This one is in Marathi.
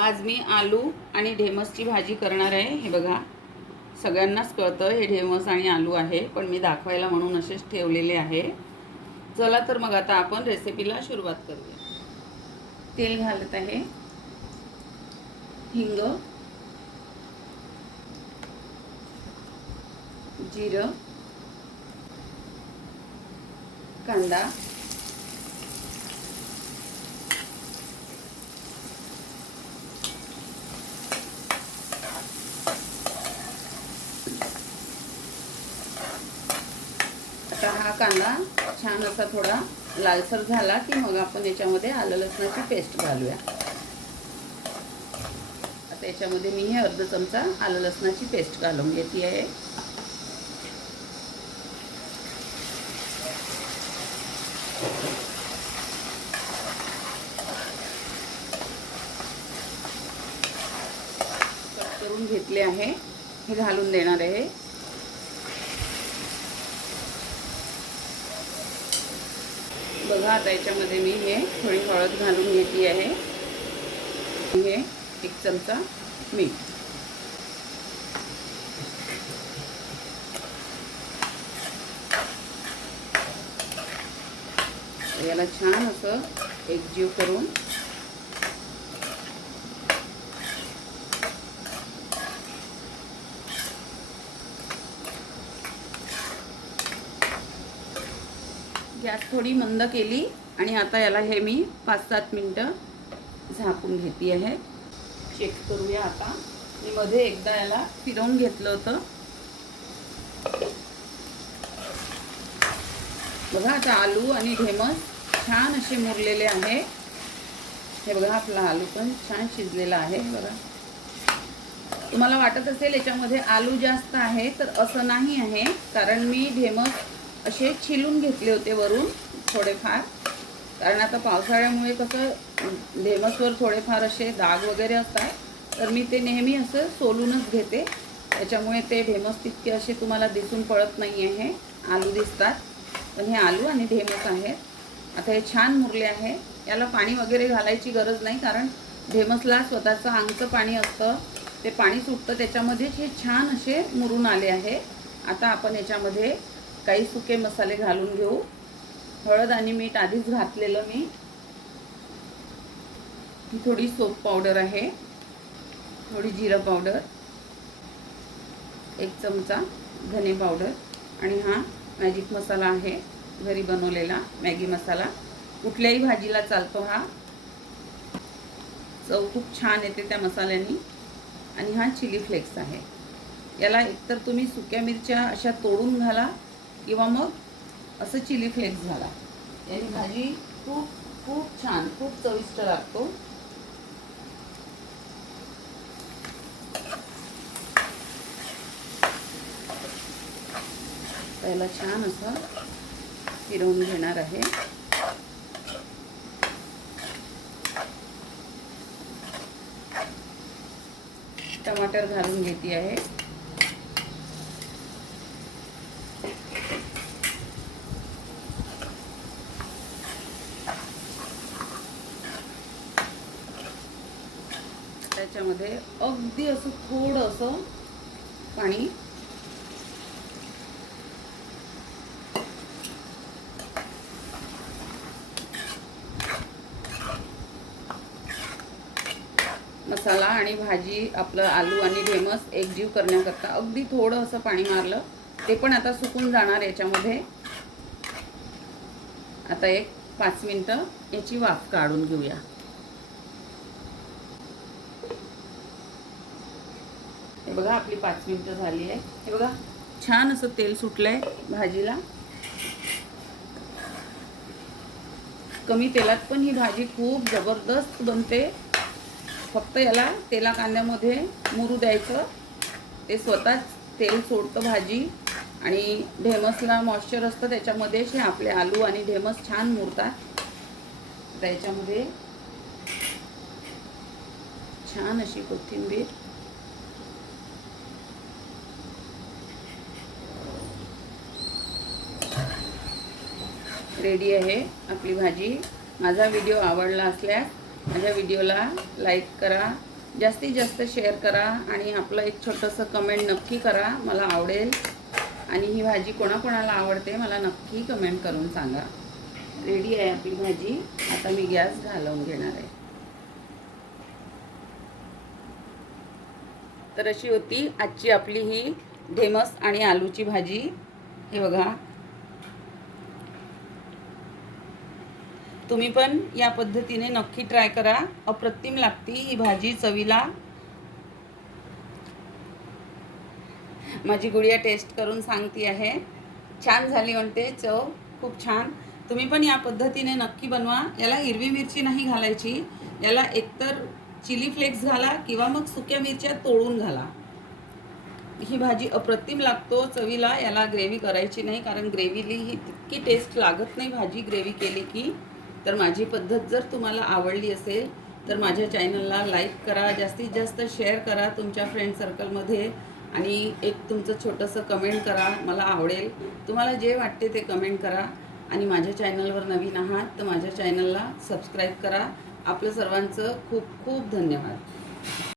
आज मी आलू आणि ढेमसची भाजी करणार आहे। हे बघा, सगळ्यांनाच कळतं हे ढेमस आणि आलू आहे, पण मी दाखवायला म्हणून असेच ठेवलेले आहे। चला तर मग आता आपण रेसिपीला सुरुवात करूया। तेल घालत आहे, हिंग, जिरं, कांदा, आता हा कांदा छान असा थोडा लालसर झाला की मग आपण याच्यामध्ये आलं लसणाची पेस्ट घालूया। आता याच्यामध्ये मी हे अर्धा चमचा आलं लसणाची पेस्ट घालून घेते आहे। कट करून घेतले आहे, हे घालून देणार आहे। बघा, आता याच्यामध्ये मी हे थोडी हळद घालून घेतली आहे, हे 1 चमचा मीठ, याला छान असं एकजीव करून गॅस थोडी मंद केली आणि आता याला हे मी 5-7 मिनिटं झाकून घेते आहे। चेक करूया। आता मी मध्ये एकदा याला फिरवून घेतलं होतं। बघा, आता आलू आणि ढेमस छान असे मुरलेले आहे। हे बघा, आपला आलू पण छान शिजलेला आहे। बघा, तुम्हाला वाटत असेल याच्यामध्ये आलू जास्त आहे, तर असं नाही आहे, कारण मी ढेमस असे छिलून घेतले होते वरून थोडेफार, कारण आता पावसाळ्यामुळे कसं ढेमसवर थोडेफार असे डाग वगैरे असतात, तर मी ते नेहमी असं सोलूनच घेते, त्याच्यामुळे ते ढेमस तितके असे तुम्हाला दिसून पडत नाही आहे, आलू दिसतात, पण हे आलू आणि ढेमस आहेत। आता हे छान मुरले आहे, याला पाणी वगैरे घालायची गरज नाही, कारण ढेमसला स्वतःचं अंगचं पाणी असतं, ते पाणी सुटतं, त्याच्यामध्येच हे छान असे मुरून आले आहे। आता आपण याच्यामध्ये काही सुके मसाले घालून घेऊ। हळद आणि मीठ आधीच घातलेलं मी, थोडी सोप पावडर आहे, थोडी जिरं पावडर, 1 चमचा धने पावडर, आणि हा मॅजिक मसाला आहे, घरी बनवलेला मॅगी मसाला, कुठल्याही भाजीला चालतो हा, चव खूप छान येते त्या मसाल्यानी। आणि हा चिली फ्लेक्स आहे, याला एकतर तुम्ही सुक्या मिरच्या अशा तोडून घाला किंवा मग असं चिली फ्लेक्स घाला, याची भाजी खूप खूप छान, खूप चविष्ट लागतो। त्याला छान असं फिरवून घेणार आहे। टमाटर घालून घेते आहे, त्याच्यामध्ये अगदी असं थोडं असं पाणी, मसाला आणि भाजी, आपलं आलू आणि ढेमस एकजीव करण्याकरता अगदी थोडं असं पाणी मारलं, ते पण आता सुकून जाणार याच्यामध्ये। आता 5 मिनिटं याची वाफ काढून घेऊया। हे बघा, आपली 5 मिनिटं झाली आहे। हे बघा, छान असं तेल सुटलंय भाजीला, कमी तेलात पण ही भाजी खूप जबरदस्त बनते। फक्त याला तेला कांद्यामध्ये मुरू द्यायचं, ते स्वतःच तेल सोडतं भाजी, आणि ढेमसला मॉइश्चर असतं त्याच्यामध्ये, हे आपले आलू आणि ढेमस छान मुरतात। त्याच्यामध्ये छान अशी कोथिंबीर, रेडी आहे आपली भाजी। माझा व्हिडिओ आवडला असल्यास माझ्या व्हिडिओला लाईक करा, जास्तीत जास्त शेअर करा आणि आपलं एक छोटंसं कमेंट नक्की करा, मला आवडेल. आणि ही भाजी कोणाकोणाला आवडते मला नक्की कमेंट करून सांगा. रेडी आहे आपली भाजी. आता मी गॅस घालवून घेणार आहे. तर अशी होती आजची आपली ही ढेमस आणि आलूची भाजी. हे बघा, तुम्ही पण या पद्धतीने नक्की ट्राय करा. अप्रतिम लागती ही भाजी चवीला. माझी गुडिया टेस्ट करून सांगती आहे, छान झाली म्हणते, चव खूप छान. तुम्ही पण या पद्धतीने नक्की बनवा. याला हिरवी मिरची नाही घालायची, याला एकतर चिली फ्लेक्स घाला किंवा मग सुक्या मिरच्या तोडून घाला. ही भाजी अप्रतिम लागतो चवीला. याला ग्रेव्ही करायची नाही, कारण ग्रेव्हीली ही तितकी टेस्ट लागत नाही भाजी ग्रेव्ही केली की. तर माझी पद्धत जर तुम्हाला आवडली असेल तर माझ्या चॅनलला लाईक करा, जास्तीत जास्त शेअर करा तुमच्या फ्रेंड सर्कलमध्ये आणि एक तुमचं छोटंसं कमेंट करा, मला आवडेल. तुम्हाला जे वाटते ते कमेंट करा. आणि माझ्या चॅनलवर नवीन आहात तर माझ्या चॅनलला सबस्क्राईब करा. आपलं सर्वांचं खूप खूप धन्यवाद.